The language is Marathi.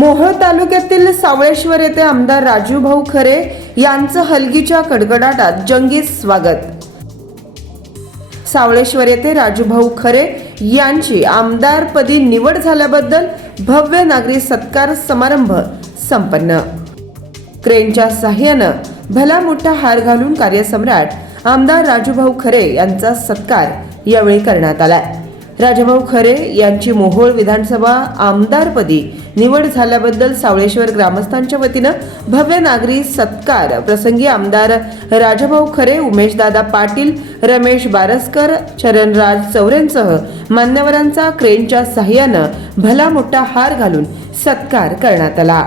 मोहोळ तालुक्यातील सावळेश्वर येथे आमदार राजूभाऊ खरे यांचं हलगीच्या कडकडाटात जंगी स्वागत। सावळेश्वर येथे राजूभाऊ खरे यांची आमदारपदी निवड झाल्याबद्दल भव्य नागरी सत्कार समारंभ संपन्न। क्रेनच्या साह्यानं भला मोठा हार घालून कार्यसम्राट आमदार राजूभाऊ खरे यांचा सत्कार यावेळी करण्यात आला। राजूभाऊ खरे यांची मोहोळ विधानसभा आमदारपदी निवड झाल्याबद्दल सावळेश्वर ग्रामस्थांच्या वतीनं भव्य नागरी सत्कार प्रसंगी आमदार राजूभाऊ खरे, उमेशदादा पाटील, रमेश बारसकर, चरणराज चौरेंसह मान्यवरांचा क्रेनच्या साह्यानं भला मोठा हार घालून सत्कार करण्यात आला।